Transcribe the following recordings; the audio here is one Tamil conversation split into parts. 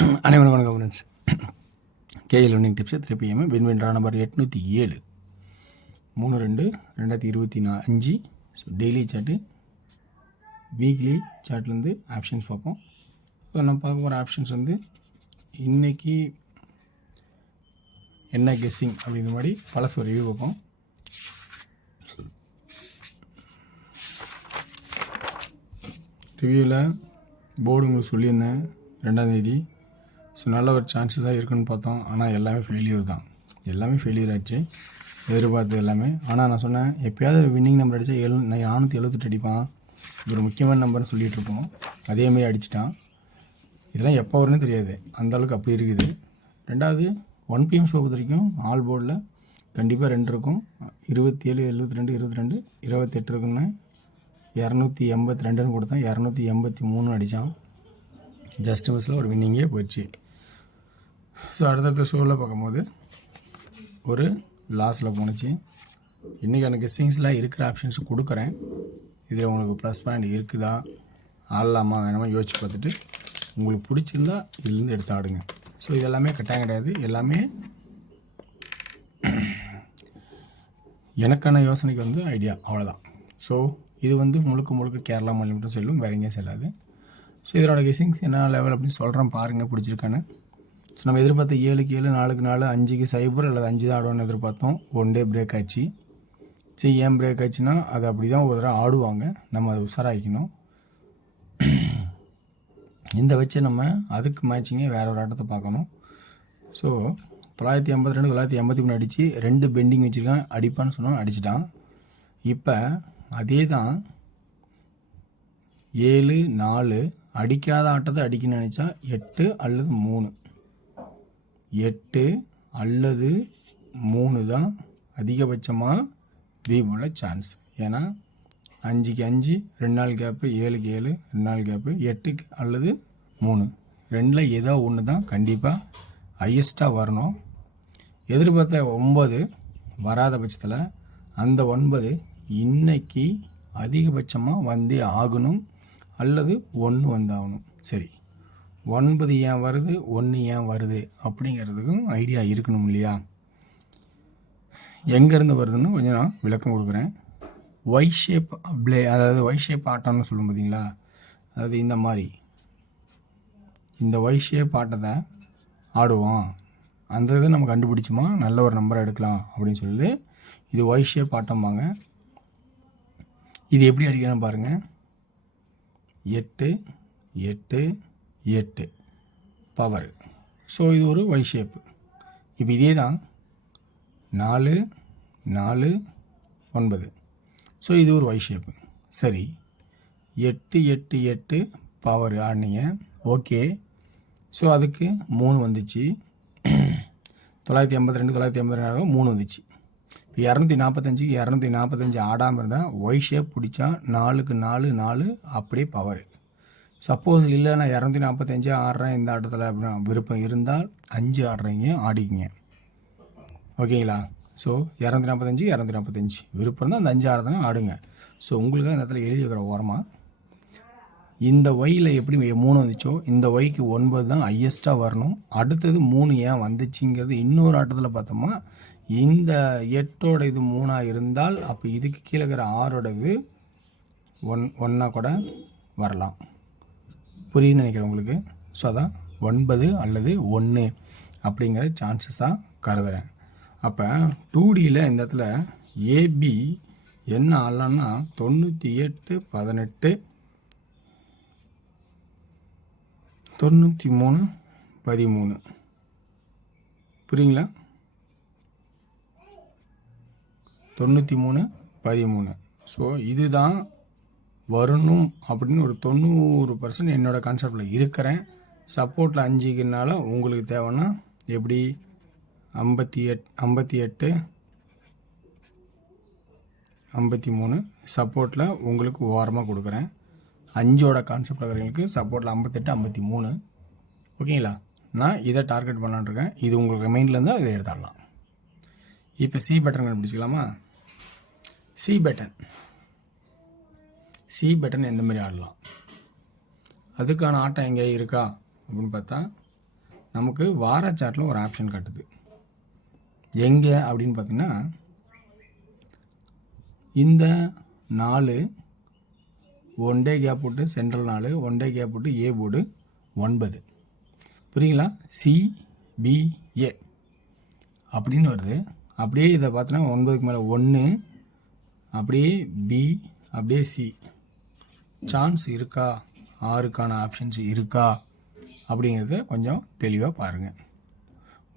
அனைவருக்கும் வணக்கம் friends. KL winning tips 3 PM win number 807 3/2/2025. So daily chart, weekly சார்ட்லேருந்து ஆப்ஷன்ஸ் பார்ப்போம். ஸோ நம்ம பார்க்க போகிற ஆப்ஷன்ஸ் வந்து இன்றைக்கி என்ன கெஸ்ஸிங் அப்படிங்கிற மாதிரி பழசு ரிவ்யூ பார்ப்போம். ரிவ்யூவில் போர்டு உங்களுக்கு சொல்லியிருந்தேன் 2ஆம் தேதி. ஸோ நல்ல ஒரு சான்சஸ் தான் இருக்குன்னு பார்த்தோம். ஆனால் எல்லாமே ஃபெயிலியர் தான். எல்லாமே ஃபெயிலியர் ஆச்சு எதிர்பார்த்து எல்லாமே. ஆனால் நான் சொன்னேன் எப்போயாவது வின்னிங் நம்பர் அடித்தா 478 அடிப்பான், ஒரு முக்கியமான நம்பர்னு சொல்லிகிட்டு இருக்கோம். அதேமாதிரி அடிச்சிட்டான். இதெல்லாம் எப்போ வரும்னு தெரியாது, அந்தளவுக்கு அப்படி இருக்குது. ரெண்டாவது 1 PM ஷோ பொறுத்த வரைக்கும் ஆல் போர்டில் கண்டிப்பாக 2 இருக்கும். 27, 72, 22, 28 இருக்குன்னு 282 கொடுத்தான், 283 அடித்தான். ஜஸ்ட் மிஸ்ஸில் ஒரு வின்னிங்கே போயிடுச்சு. ஸோ அடுத்தடுத்த ஷோவில் பார்க்கும்போது ஒரு லாஸில் போணுச்சு. இன்றைக்கான கெஸ்ஸிங்ஸில் இருக்கிற ஆப்ஷன்ஸ் கொடுக்குறேன். இதில் உங்களுக்கு ப்ளஸ் பாயிண்ட் இருக்குதா, ஆடலாமா வேணாமா யோசிச்சு பார்த்துட்டு உங்களுக்கு பிடிச்சிருந்தா இதுலேருந்து எடுத்து ஆடுங்க. ஸோ இது எல்லாமே கட்டாயம் கிடையாது, எல்லாமே எனக்கான யோசனைக்கு வந்து ஐடியா, அவ்வளோதான். ஸோ இது வந்து முழுக்க கேரளா மாநிலம் மட்டும் செல்லும், வேற எங்கேயும் செல்லாது. ஸோ இதோட கெஸ்ஸிங்ஸ் என்ன லெவல் அப்படின்னு சொல்கிறேன் பாருங்கள், பிடிச்சிருக்கான்னு. ஸோ நம்ம எதிர்பார்த்த 7க்கு 7, 4க்கு 4, 5க்கு 0 அல்லது 5 தான் ஆடுவோன்னு எதிர்பார்த்தோம். 1 டே பிரேக் ஆச்சு. சரி, ஏன் பிரேக் ஆச்சுன்னா அது அப்படி தான் ஒரு தடவை ஆடுவாங்க, நம்ம அதை உஷாராகிக்கணும். இந்த வச்சு நம்ம அதுக்கு மேட்சிங்கே வேற ஒரு ஆட்டத்தை பார்க்கணும். ஸோ 982, 983 அடித்து 2 பெண்டிங் வச்சுருக்கான், அடிப்பான்னு சொன்னால் அடிச்சிட்டான். இப்போ அதே தான் 7, 4 அடிக்காத ஆட்டத்தை அடிக்கணும்னு நினச்சா 8 அல்லது 3, 8 அல்லது 3 தான் அதிகபட்சமாக வீபோல சான்ஸ். ஏன்னா 5க்கு 5, 2 நாள் கேப்பு, 7க்கு 7, 2 நாள் கேப்பு, 8க்கு அல்லது 3, 2ல் ஏதோ ஒன்று தான் கண்டிப்பாக ஹையஸ்ட்டாக வரணும். எதிர்பார்த்த 9 வராத பட்சத்தில் அந்த 9 இன்னைக்கு அதிகபட்சமாக வந்தே ஆகணும், அல்லது 1 வந்தாகணும். சரி, 9 ஏன் வருது, 1 ஏன் வருது அப்படிங்கிறதுக்கும் ஐடியா இருக்கணும் இல்லையா? எங்கேருந்து வருதுன்னு கொஞ்சம் நான் விளக்கம் கொடுக்குறேன். ஒய் ஷேப் அதாவது ஒய் ஷேப் ஆட்டம்னு சொல்லும் பார்த்தீங்களா, அதாவது இந்த மாதிரி இந்த ஒய் ஷேப் ஆட்டத்தை ஆடுவோம், அந்த இதை நம்ம கண்டுபிடிச்சோமா நல்ல ஒரு நம்பரை எடுக்கலாம் அப்படின்னு சொல்லுது. இது ஒய் ஷேப் ஆட்டம்பாங்க. இது எப்படி அடிக்கணும் பாருங்கள், 8, 8, 8 பவர். ஸோ இது ஒரு ஒய் ஷேப்பு. இப்போ இதே தான் 4, 4, 9. ஸோ இது ஒரு ஒய் ஷேப்பு. சரி, 8, 8, 8 பவர் ஆடினீங்க, ஓகே. ஸோ அதுக்கு 3 வந்துச்சு. 982, 982 3 வந்துச்சு. இப்போ 245க்கு 245 ஆடாமல் இருந்தால் ஒய் ஷேப் பிடிச்சா 4க்கு 4, 4 அப்படியே பவர். சப்போஸ் இல்லை நான் 245 ஆடுறேன் இந்த ஆட்டத்தில் அப்படின்னா விருப்பம் இருந்தால் 5 ஆடுறீங்க, ஆடிக்கிங்க, ஓகேங்களா? ஸோ 245, 245 விருப்பம் இருந்தால் அந்த 5 ஆடுறதுனா ஆடுங்க. ஸோ உங்களுக்காக இந்த இடத்துல எழுதி வைக்கிற ஓரமாக இந்த ஒய்யில் எப்படி 3 வந்துச்சோ இந்த ஒய்க்கு 9 தான் ஹையஸ்ட்டாக வரணும். அடுத்தது 3 ஏன் வந்துச்சுங்கிறது இன்னொரு ஆட்டத்தில் பார்த்தோமா, இந்த 8ஓட இது 3ஆக இருந்தால் அப்போ இதுக்கு கீழே இருக்கிற 6ஓடது 1 கூட வரலாம். புரியுதுன்னு நினைக்கிறேன் உங்களுக்கு. ஸோ அதான் 9 அல்லது 1 அப்படிங்கிற சான்சஸாக கருதுகிறேன். அப்போ 2Dயில் இந்த இடத்துல ஏபி என்ன ஆடலான்னா 98, 18, 93, 13. புரியுங்களா? 93, 13. ஸோ இதுதான் வரணும் அப்படின்னு ஒரு 90% என்னோடய கான்செப்டில் இருக்கிறேன். சப்போர்ட்டில் 5க்குனால உங்களுக்கு தேவைன்னா எப்படி 58, 53 சப்போர்ட்டில் உங்களுக்கு ஓரமாக கொடுக்குறேன். 5ஓட கான்செப்ட் இருக்கிறவங்களுக்கு சப்போர்ட்டில் 58, 53, ஓகேங்களா? நான் இதை டார்கெட் பண்ணலான்ட்ருக்கேன். இது உங்களுக்கு மைண்டில் இருந்தால் இதை எடுத்துடலாம். இப்போ சி பட்டன் கண்டுபிடிச்சிக்கலாமா? சி பட்டன் எந்த மாதிரி ஆடலாம், அதுக்கான ஆட்டம் எங்கே இருக்கா அப்படின்னு பார்த்தா நமக்கு வார சார்ட்டில் ஒரு ஆப்ஷன் காட்டுது. எங்கே அப்படின்னு பார்த்தீங்கன்னா இந்த 4 ஒன் டே கேப் விட்டு சென்ட்ரல் 4 ஒன் டே கேப் விட்டு ஏ போர்டு 9 புரியுங்களா, CBA அப்படின்னு வருது. அப்படியே இதை பார்த்தோன்னா 9க்கு மேலே 1 அப்படியே B அப்படியே C சான்ஸ் இருக்கா, 6க்கான ஆப்ஷன்ஸ் இருக்கா அப்படிங்கிறத கொஞ்சம் தெளிவாக பாருங்கள்.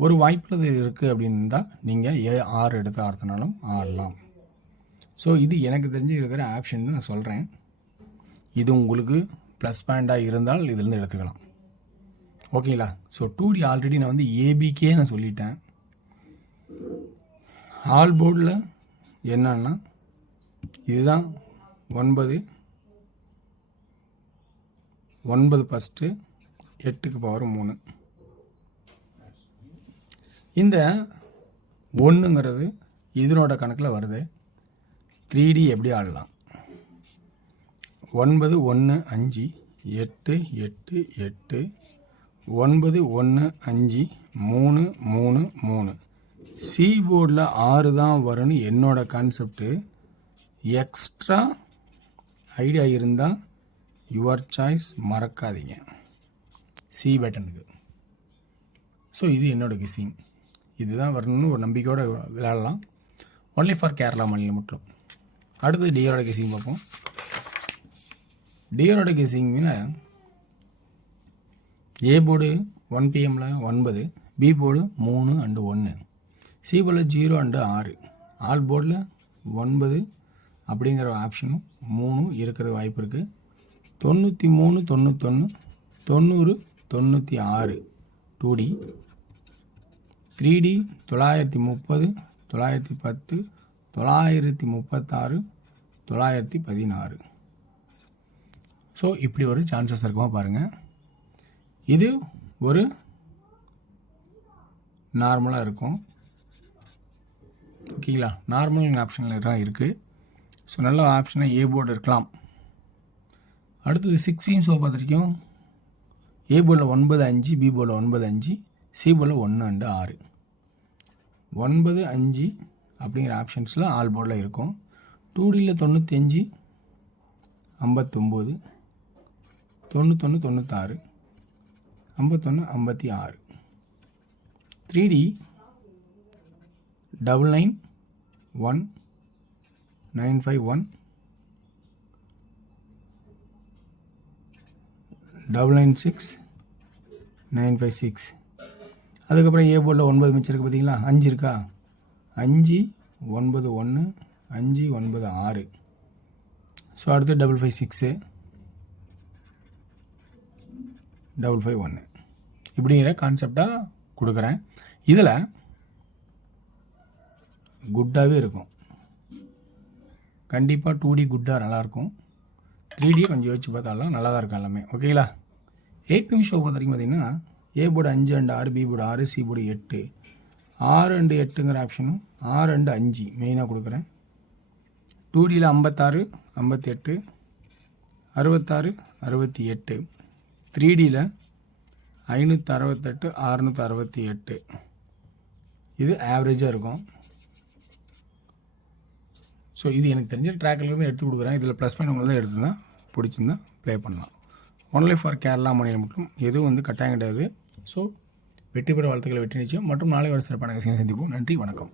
ஒரு வாய்ப்பில் இருக்குது அப்படின்னு இருந்தால் நீங்கள் 6 எடுத்து ஆடுறதுனாலும் ஆடலாம். ஸோ இது எனக்கு தெரிஞ்சு இருக்கிற ஆப்ஷன் நான் சொல்கிறேன். இது உங்களுக்கு ப்ளஸ் பாயிண்டாக இருந்தால் இதிலேருந்து எடுத்துக்கலாம். ஓகேங்களா. ஸோ 2D ஆல்ரெடி நான் வந்து ஏபிக்கே நான் சொல்லிட்டேன். ஆல் போர்டில் என்னன்னா இதுதான் 9 ஃபஸ்ட்டு 8க்கு பவர் 3. இந்த 1ங்கிறது இதனோட கணக்கில் வருது. 3D எப்படி ஆடலாம், 9 1 5 8 8 8 9 1 5 3 3 3 சி போர்டில் 6 தான் வரும்னு என்னோட கான்செப்டு. எக்ஸ்ட்ரா ஐடியா இருந்தால் யுவர் சாய்ஸ், மறக்காதீங்க சி பட்டனுக்கு. ஸோ இது என்னோட கெஸ்ஸிங். இதுதான் வரணும்னு ஒரு நம்பிக்கையோடு விளையாடலாம். ஒன்லி ஃபார் கேரளா மாநிலம் மட்டும். அடுத்து டியரோட கெஸ்ஸிங் பார்ப்போம். டியரோட கெஸ்ஸிங்கில் A board 1 PM 9, B board 3 and 1, C போர்டில் 0 அண்டு 6, ஆல் போர்டில் 9 அப்படிங்கிற ஆப்ஷனும் 3 இருக்கிறது வாய்ப்பு இருக்குது. 93 91 90 96 2D, 3D 930 910 936 916. ஸோ இப்படி ஒரு சான்சஸ் இருக்குமா பாருங்கள். இது ஒரு நார்மலாக இருக்கும். ஓகேங்களா, நார்மல் ஆப்ஷனில் தான் இருக்குது. ஸோ நல்ல ஆப்ஷனாக ஏ போர்டு இருக்கலாம். அடுத்தது 6 ஃபீம் ஷோ பார்த்த வரைக்கும் ஏ போர்டில் 9 5, பி போர்டில் 9 5, சி போர்டில் 1 அண்டு 6 9 5 அப்படிங்கிற ஆப்ஷன்ஸில் ஆல் போர்டில் இருக்கும். 2Dயில் 95 59 91 96 51 56. 3D 99 1 951 996 956. அதுக்கப்புறம் ஏ போர்டில் 9 மிச்சம் இருக்குது பார்த்தீங்களா, 5 இருக்கா, 5 9 1 5 9 6. ஸோ அடுத்து 556 551 இப்படிங்கிற கான்செப்டாக கொடுக்குறேன். இதில் குட்டாகவே இருக்கும். கண்டிப்பாக 2D குட்டாக நல்லாயிருக்கும். 3D கொஞ்சம் யோசிச்சு பார்த்தாலும் நல்லா தான் இருக்கும் எல்லாமே. ஓகேங்களா. 8 PM ஷோ பொறுத்த வரைக்கும் பார்த்தீங்கன்னா A board 5 and 6, B board 6, C board 8, 6 and 8ங்கிற ஆப்ஷனும் 6 அண்டு 5 மெயினாக கொடுக்குறேன். 2Dயில் 56 58 66 68, 3Dயில் 568 668. இது ஆவரேஜாக இருக்கும். ஸோ இது எனக்கு தெரிஞ்ச ட்ராக்கிலேருந்து எடுத்து கொடுக்குறேன். இதில் ப்ளஸ் பாயிண்ட் உங்களுக்கு தான் எடுத்துதான் பிடிச்சிருந்தா ப்ளே பண்ணலாம். ஒன்லி ஃபார் கேரளா மாநிலம் மட்டும், எதுவும் வந்து கட்டாயம் கிடையாது. ஸோ வெற்றி பெற வாழ்த்துக்களை வெற்றி நிச்சயம். மற்றும் நாளை ஒரு சிறப்பான சந்திப்போம். நன்றி, வணக்கம்.